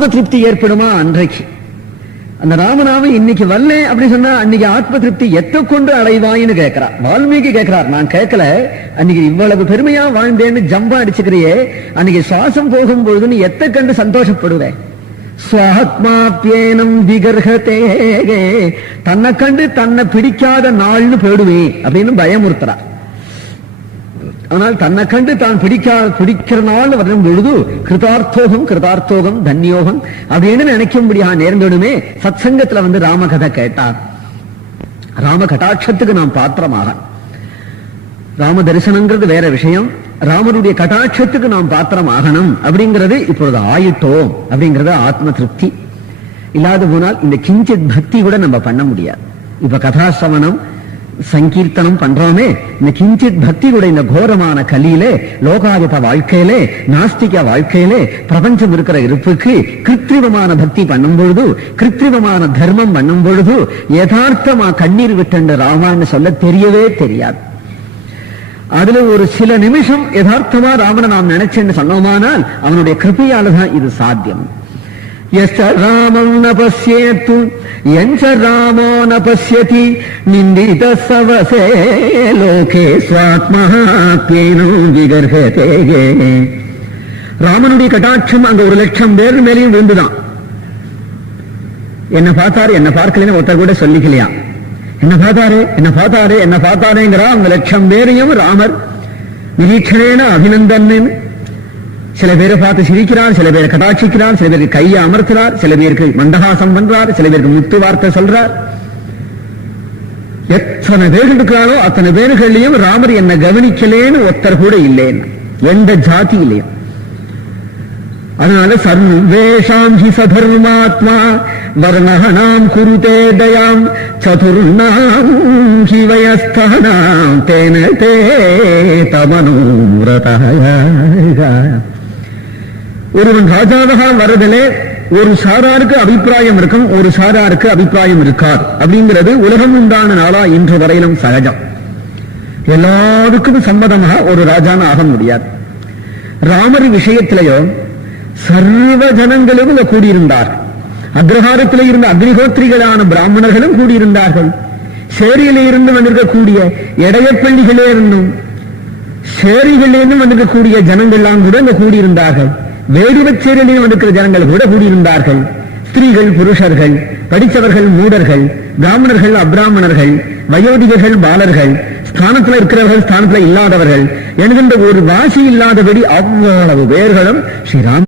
ஆத்ம திருப்தி ஏற்படுமா அன்றைக்கு? அந்த ராமநாமம் இன்னைக்கு வரல அப்படி சொன்னா அன்னைக்கு ஆத்ம திருப்தி எத்த கொண்டு அடைவாயின்னு கேட்கிறார். வால்மீகி கேட்கிறார், நான் கேட்கல, அன்னைக்கு இவ்வளவு பெருமையா வாழ்ந்தேன்னு ஜம்பா அடிச்சுக்கிறியே, அன்னைக்கு சுவாசம் போகும்பொழுது நீ எத்த கண்டு சந்தோஷப்படுவேன்? ஸ்வாத்மாப்யேனம் விகர்ஹதே, தன்னை கண்டு தன்னை பிடிக்காத நாள்னு போயிடுவேன் அப்படின்னு பயமுறுத்துறார். ஆனால் தன்னை கண்டு தான் பிடிக்கிற நாள் வரும் பொழுது கிருதார்த்தோகம் கிருதார்த்தோகம் தன்யோகம் அப்படின்னு நினைக்கும்படியா நேர்ந்துடுமே. சத்சங்கத்துல வந்து ராமகதை கேட்டார். ராம கட்டாட்சத்துக்கு நாம் பாத்திரமாக, ராம தரிசனங்கிறது வேற விஷயம், ராமனுடைய கட்டாட்சத்துக்கு நாம் பாத்திரம் ஆகணும் அப்படிங்கிறது இப்பொழுது ஆயிட்டோம் அப்படிங்கறது ஆத்ம திருப்தி. இல்லாத போனால் இந்த கிஞ்சித் பக்தி கூட நம்ம பண்ண முடியாது. இப்ப கதாசிரவணம் சங்கீர்த்தனம் பண்றோமே, இந்த கிஞ்சித் பக்தி கூட இந்த கோரமான கலியிலே, லோகாயத வாழ்க்கையிலே, நாஸ்திக வாழ்க்கையிலே, பிரபஞ்சம் இருக்கிற இருப்புக்கு கிருத்திரிவமான பக்தி பண்ணும் பொழுது, கிருத்திரிவமான தர்மம் பண்ணும் பொழுது யதார்த்தமா கண்ணீர் விட்டு ராமான்னு சொல்ல தெரியவே தெரியாது. அதுல ஒரு சில நிமிஷம் யதார்த்தமா ராமனை நாம் நினைச்சேன்னு சொன்னோமானால் அவனுடைய கிருபையால தான் இது சாத்தியம். ராமம் ந பசியேத்து யஞ்ச ராமோ ந பசியதி நிந்தித சவசே லோகே ஸ்வாத்மஹாப்யேனோ விகர்ஹதே. ராமனுடைய கட்டாட்சம் அங்க 1,00,000 பேர் மேலேயும் விழுந்துதான். என்ன பார்த்தாரு என்ன பார்க்கலன்னு ஒருத்தர் கூட சொல்லிக்கலையா? என்ன பார்த்தாரு என்ன பார்த்தாரு என்ன பார்த்தாருங்கிறா. அவங்க 1,00,000 பேரையும் ராமர் நிரீட்சணேன அபிநந்தன். சில பேரை பார்த்து சிரிக்கிறார், சில பேரை கடாட்சிக்கிறார், சில பேருக்கு கையை அமர்த்துறார், சில பேருக்கு மந்தகாசம் பண்றார், சில பேருக்கு முத்து வார்த்தை சொல்றார். எத்தனை பேர்கள் இருக்கிறாரோ அத்தனை பேர்களையும் ராமர் என்ன கவனிக்கலேன்னு ஒருத்தர் கூட இல்லைன்னு, எந்த ஜாதியிலையும். அதனால சர்வேஷாம் ஹி சதர்மாத்மா வர்ணஹணாம் குருதே தயாம் சதுர்ணாம் ஹி வயஸ்தானாம் தேன தே தமனோரதஹ. ஒருவன் ராஜாவாக வருதலே ஒரு சாராருக்கு அபிப்பிராயம் இருக்கும், ஒரு சாராருக்கு அபிப்பிராயம் இருக்காது அப்படிங்கிறது உலகம் உண்டான நாளா இன்று வரையிலும் சகஜம். எல்லாருக்கும் சம்மதமாக ஒரு ராஜான ஆக முடியாது. ராமர் விஷயத்திலேயோ சர்வ ஜனங்களும் கூடியிருந்தார். அக்ரஹாரத்தில் இருந்த அக்னிஹோத்திரிகளான பிராமணர்களும் கூடியிருந்தார்கள். சேரியில இருந்து வந்திருக்கக்கூடிய இடையப்பள்ளிகளே இருந்தும் சேரிகளிலிருந்து வந்திருக்கக்கூடிய ஜனங்கள்லாம் கூட இங்க கூடியிருந்தார்கள். வேடுவச்சேரியிலும் வந்திருக்கிற ஜனங்கள் கூட கூடியிருந்தார்கள். ஸ்திரீகள் புருஷர்கள், படித்தவர்கள் மூடர்கள், பிராமணர்கள் அப்ராமணர்கள், வயோதிகர்கள் பாலர்கள், ஸ்தானத்தில் இருக்கிறவர்கள் ஸ்தானத்தில் இல்லாதவர்கள் என்கின்ற ஒரு வாசி இல்லாதபடி அவ்வளவு பேர்களும் ஸ்ரீராம்